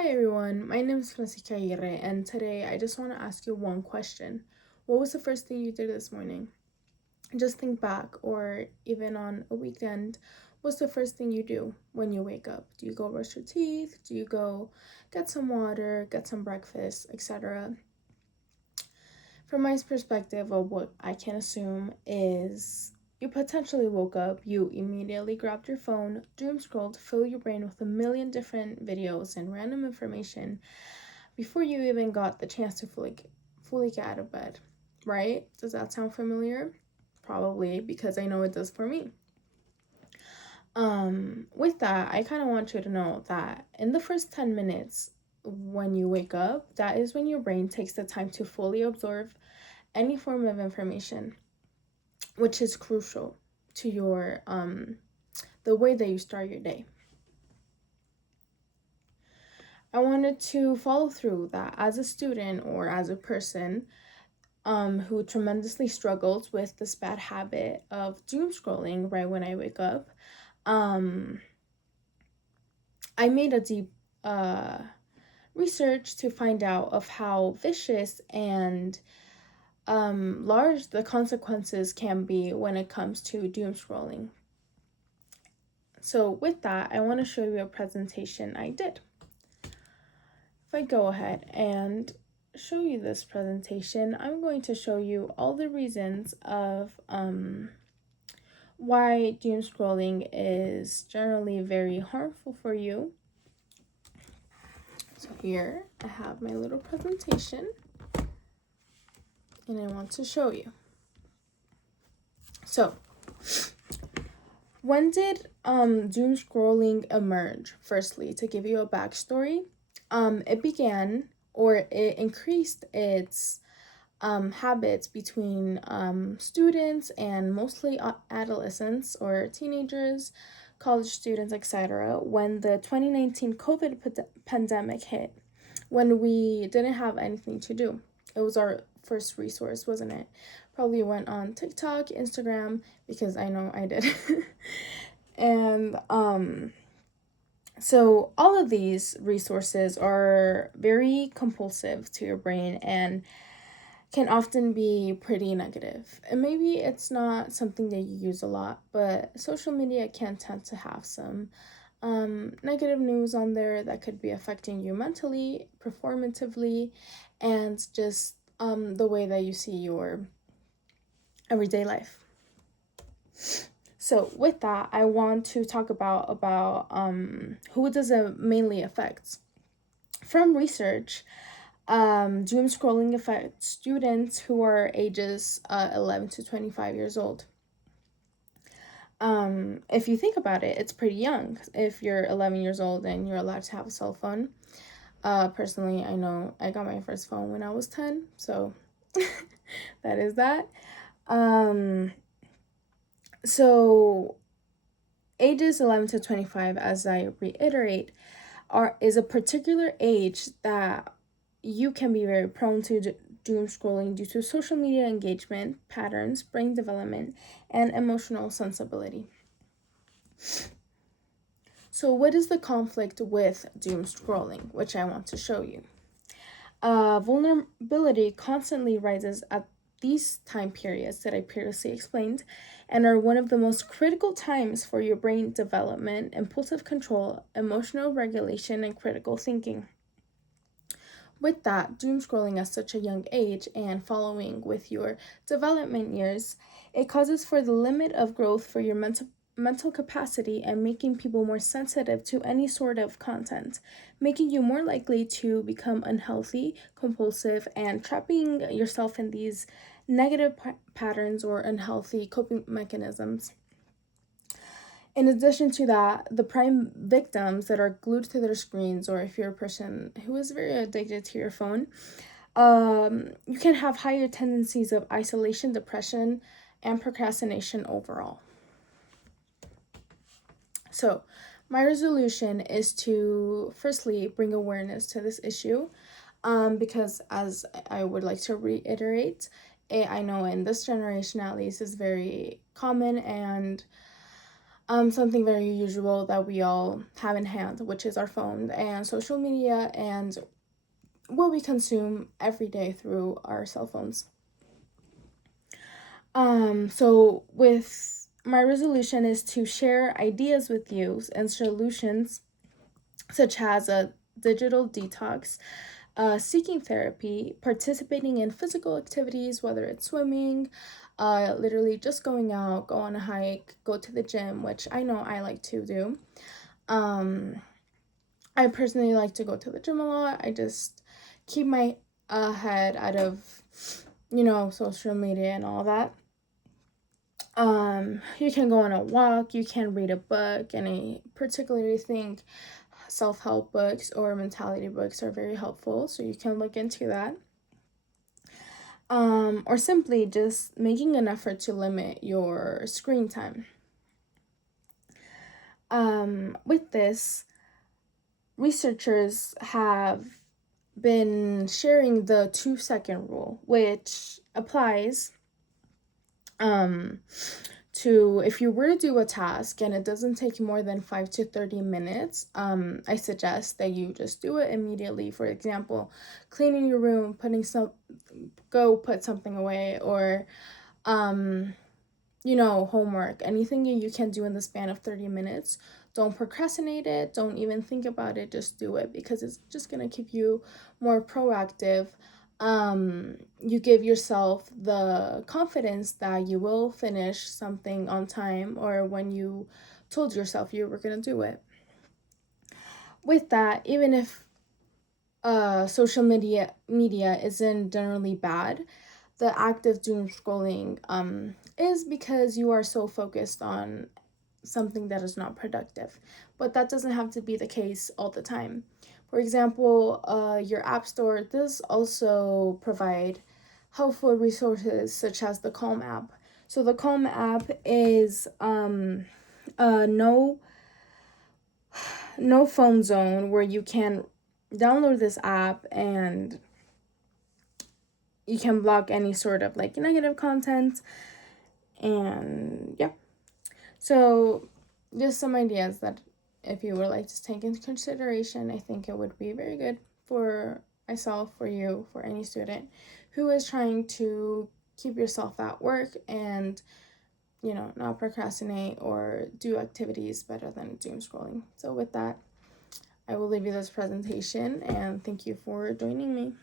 Hi everyone, my name is Francisca Aguirre, and today I just want to ask you one question. What was the first thing you did this morning? Just think back, or even on a weekend, what's the first thing you do when you wake up? Do you go brush your teeth? Do you go get some water, get some breakfast, etc.? From my perspective of what I can assume is you potentially woke up, you immediately grabbed your phone, doom scrolled, fill your brain with a million different videos and random information before you even got the chance to fully get out of bed, right? Does that sound familiar? Probably, because I know it does for me. With that, I kind of want you to know that in the first 10 minutes when you wake up, that is when your brain takes the time to fully absorb any form of information, which is crucial to your the way that you start your day. I wanted to follow through that as a student or as a person who tremendously struggles with this bad habit of doom scrolling right when I wake up. I made a deep research to find out of how vicious and large the consequences can be when it comes to doom scrolling. So with that, I want to show you a presentation I did. If I go ahead and show you this presentation, I'm going to show you all the reasons of why doom scrolling is generally very harmful for you. So here I have my little presentation and I want to show you. So when did doom scrolling emerge? Firstly, to give you a backstory, it began or it increased its habits between students and mostly adolescents or teenagers, college students, etc. when the 2019 COVID pandemic hit, when we didn't have anything to do. It was our first resource, wasn't it? Probably went on TikTok, Instagram, because I know I did. And so all of these resources are very compulsive to your brain and can often be pretty negative. And maybe it's not something that you use a lot, but social media can tend to have some negative news on there that could be affecting you mentally, performatively, and just the way that you see your everyday life. So with that, I want to talk about who does it mainly affect. From research, doom scrolling affects students who are ages 11 to 25 years old. If you think about it, it's pretty young. If you're 11 years old and you're allowed to have a cell phone. Personally, I know I got my first phone when I was 10, so that is that. So ages 11 to 25, as I reiterate, is a particular age that you can be very prone to doom scrolling due to social media engagement patterns, brain development, and emotional sensibility. So what is the conflict with doom scrolling, which I want to show you? Vulnerability constantly rises at these time periods that I previously explained and are one of the most critical times for your brain development, impulsive control, emotional regulation, and critical thinking. With that, doom scrolling at such a young age and following with your development years, it causes for the limit of growth for your mental capacity and making people more sensitive to any sort of content, making you more likely to become unhealthy, compulsive, and trapping yourself in these negative patterns or unhealthy coping mechanisms. In addition to that, the prime victims that are glued to their screens, or if you're a person who is very addicted to your phone, you can have higher tendencies of isolation, depression, and procrastination overall. So, my resolution is to firstly bring awareness to this issue, because as I would like to reiterate, I know in this generation at least is very common and something very usual that we all have in hand, which is our phone and social media and what we consume every day through our cell phones. So with my resolution is to share ideas with you and solutions such as a digital detox, seeking therapy, participating in physical activities, whether it's swimming, literally just going out, go on a hike, go to the gym, which I know I like to do. I personally like to go to the gym a lot. I just keep my head out of, social media and all that. You can go on a walk, you can read a book, and I particularly think self-help books or mentality books are very helpful, so you can look into that. Or simply just making an effort to limit your screen time. With this, researchers have been sharing the 2-second rule, which applies to if you were to do a task and it doesn't take more than 5 to 30 minutes, I suggest that you just do it immediately. For example, cleaning your room, go put something away, or homework, anything you can do in the span of 30 minutes. Don't procrastinate it. Don't even think about it. Just do it, because it's just going to keep you more proactive. You give yourself the confidence that you will finish something on time or when you told yourself you were going to do it. With that, even if social media isn't generally bad, the act of doom scrolling is because you are so focused on something that is not productive. But that doesn't have to be the case all the time. For example, your app store does also provide helpful resources such as the Calm app. So the Calm app is no phone zone, where you can download this app and you can block any sort of like negative content. And yeah, so just some ideas that if you would like to take into consideration, I think it would be very good for myself, for you, for any student who is trying to keep yourself at work and not procrastinate or do activities better than doom scrolling. So with that, I will leave you this presentation and thank you for joining me.